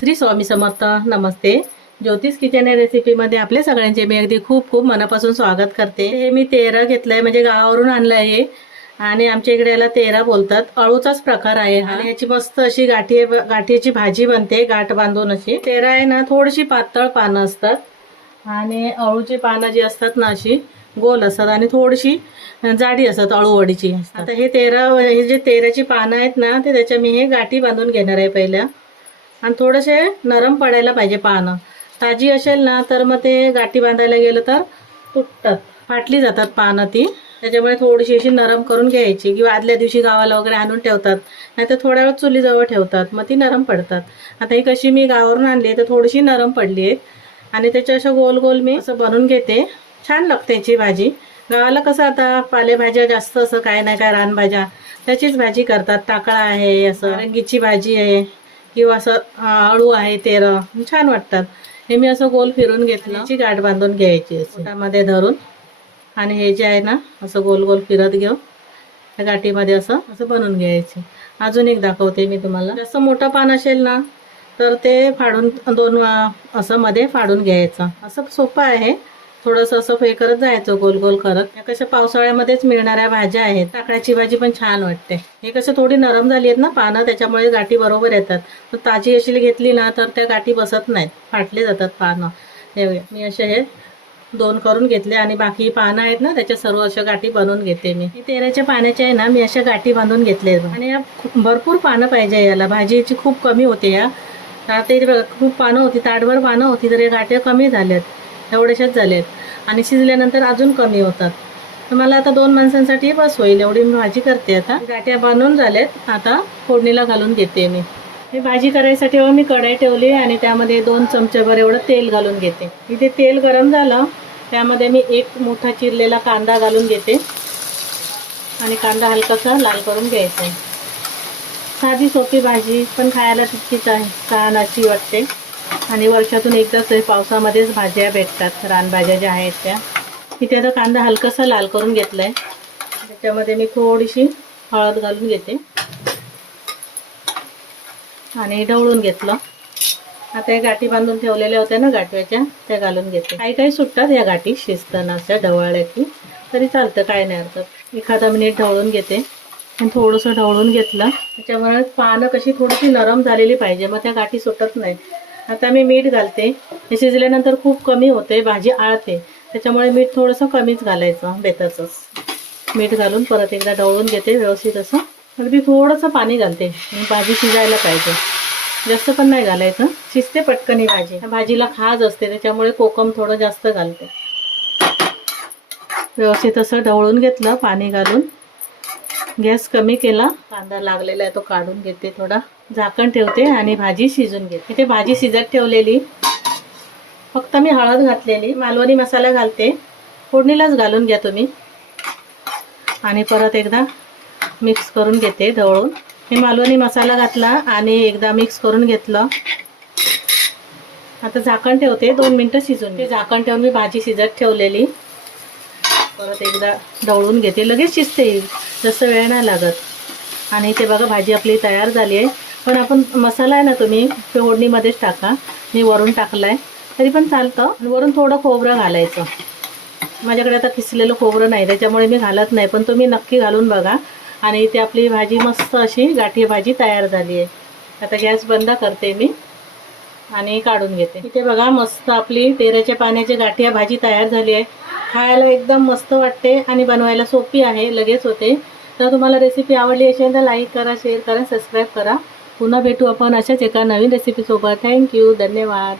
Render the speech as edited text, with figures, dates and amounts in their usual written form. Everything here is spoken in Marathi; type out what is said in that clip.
श्री स्वामी समर्थ. नमस्ते. ज्योतिष किचन रेसिपीमध्ये आपले सगळ्यांचे मी अगदी खूप खूप मनापासून स्वागत करते. हे मी तेरा घेतलंय, म्हणजे गावावरून आणलं आहे आणि आमच्या इकडे याला तेरा बोलतात. अळूचाच प्रकार आहे हा. आणि याची मस्त अशी गाठीची भाजी बनते, गाठ बांधून अशी. तेरा आहे ना, थोडीशी पातळ पानं असतात आणि अळूची पानं जी असतात ना अशी गोल असतात आणि थोडीशी जाडी असतात अळूवडीची. आता हे जे तेराची पानं आहेत ना, ते त्याच्या मी हे गाठी बांधून घेणार आहे पहिल्या. आणि थोडेसे नरम पडायला पाहिजे पानं. ताजी असेल ना तर मग ते गाठी बांधायला गेलं तर तुटतात, फाटली जातात पानं ती. त्याच्यामुळे थोडीशी अशी नरम करून घ्यायची, किंवा आदल्या दिवशी गावाला वगैरे आणून ठेवतात, नाहीतर थोड्या वेळ चुलीजवळ ठेवतात, मग ती नरम पडतात. आता ही कशी मी गावावरून आणली तर थोडीशी नरम पडली आहे आणि त्याच्या असं गोल गोल मी असं बनवून घेते. छान लागते याची भाजी. गावाला कसं आता पालेभाज्या जास्त असं काय नाही, काय रानभाज्या त्याचीच भाजी करतात. टाकळा आहे, असं रंगीची भाजी आहे, किंवा असं अळू आहे तेरा, छान वाटतात. हे मी असं गोल फिरून घेतलं, याची गाठ बांधून घ्यायची पोटामध्ये धरून. आणि हे जे आहे ना असं गोल गोल फिरत घेऊ, त्या गाठीमध्ये असं असं बनवून घ्यायचे. अजून एक दाखवते मी तुम्हाला. जास्त मोठं पान असेल ना तर ते फाडून दोन असं मध्ये फाडून घ्यायचं. असं सोपं आहे. थोडंसं असं हे करत जायचं गोल गोल करत. या कशा पावसाळ्यामध्येच मिळणाऱ्या भाज्या आहेत. टाकळ्याची भाजी पण छान वाटते. हे कसं थोडी नरम झाली आहेत ना पानं, त्याच्यामुळे गाठी बरोबर येतात. तर ताजी अशी घेतली ना तर त्या गाठी बसत नाहीत, फाटले जातात पानं. हे मी असे हे दोन करून घेतले आणि बाकी पानं आहेत ना त्याच्या सर्व अशा गाठी बनवून घेते मी. तेराच्या पाण्याच्या आहे ना मी अशा गाठी बांधून घेतले. आणि या भरपूर पानं पाहिजे याला. भाजीची खूप कमी होते या. ते खूप पानं होती, ताटभर पानं होती, तर या गाठ्या कमी झाल्यात, एवढ्याशाच झालेत. आणि शिजल्यानंतर अजून कमी होतात. तर मला आता 2 माणसांसाठी बस होईल एवढी मी भाजी करते. आता गाठ्या बनवून झाल्यात, आता फोडणीला घालून घेते मी. ही भाजी करायसाठी मी कढई ठेवली आणि त्यामध्ये 2 चमचेभर एवढं तेल घालून घेते. इथे तेल गरम झालं, त्यामध्ये मी 1 मोठा चिरलेला कांदा घालून घेते आणि कांदा हलकासा लाल करून घ्यायचा आहे. साधी सोपी भाजी, पण खायला तितकीच आहे, छान अशी वाटते. आणि वर्षातून एकदाच पावसामध्येच भाज्या भेटतात, रानभाज्या ज्या आहेत त्या. इथे आता कांदा हलकासा लाल करून घेतला आहे. त्याच्यामध्ये मी थोडीशी हळद घालून घेते आणि ढवळून घेतलं. आता या गाठी बांधून ठेवलेल्या होत्या ना गाठव्याच्या, त्या घालून घेते. काही काही सुटतात या गाठी शिजताना अशा ढवळल्या की, तरी चालतं, काय नाही हरकत. एखादा मिनिट ढवळून घेते आणि थोडंसं ढवळून घेतलं. त्याच्यामुळे पानं कशी थोडीशी नरम झालेली पाहिजे, मग त्या गाठी सुटत नाहीत. आता मी मीठ घालते. हे शिजल्यानंतर खूप कमी होते, भाजी आळते, त्याच्यामुळे मीठ थोडंसं कमीच घालायचं, बेताचंच. मीठ घालून परत एकदा ढवळून घेते व्यवस्थित असं. अगदी थोडंसं पाणी घालते, भाजी शिजायला पाहिजे, जास्त पण नाही घालायचं, शिजते पटकन ही भाजी. भाजीला खाज असते, त्याच्यामुळे कोकम थोडं जास्त घालते. व्यवस्थित असं ढवळून घेतलं पाणी घालून. गॅस कमी केला. कांदा लागलेला आहे तो काढून घेते, थोडा झाकण ठेवते आणि भाजी शिजून घेते. इथे भाजी शिजत ठेवलेली, फक्त मी हळद घातलेली, मालवणी मसाला घालते. फोडणीलाच घालून घ्या तुम्ही. आणि परत एकदा मिक्स करून घेते ढवळून. हे मालवणी मसाला घातला आणि एकदा मिक्स करून घेतलं. आता झाकण ठेवते, 2 मिनटं शिजून. ते झाकण ठेवून मी भाजी शिजत ठेवलेली. परत एकदा ढवळून घेते, लगेच शिजते, जास्त वेळ नाही लागत. आणि ते बघा भाजी आपली तयार झाली आहे. पण आपण मसाला आहे ना तुम्ही फोडणीमध्येच टाका. मी वरून टाकलाय तरी पण चालतं. आणि वरून थोडं खोबरं घालायचं. माझ्याकडे आता किसलेलं खोबरं नाही, त्याच्यामुळे मी घालत नाही, पण तुम्ही नक्की घालून बघा. आणि इथे आपली भाजी मस्त अशी गाठी भाजी तयार झाली आहे. आता गॅस बंद करते मी आणि काढून घेते. इथे बघा मस्त आपली तेराच्या पाण्याची गाठिया भाजी तयार झाली आहे. खायला एकदम मस्त वाटते आणि बनवायला सोपी आहे, लगेच होते. तर तुम्हाला रेसिपी आवडली असेल तर लाईक करा, शेअर करा, सबस्क्राईब करा. पुन्हा भेटू आपण अशाच एका नवीन रेसिपीसोबत. थँक्यू, धन्यवाद.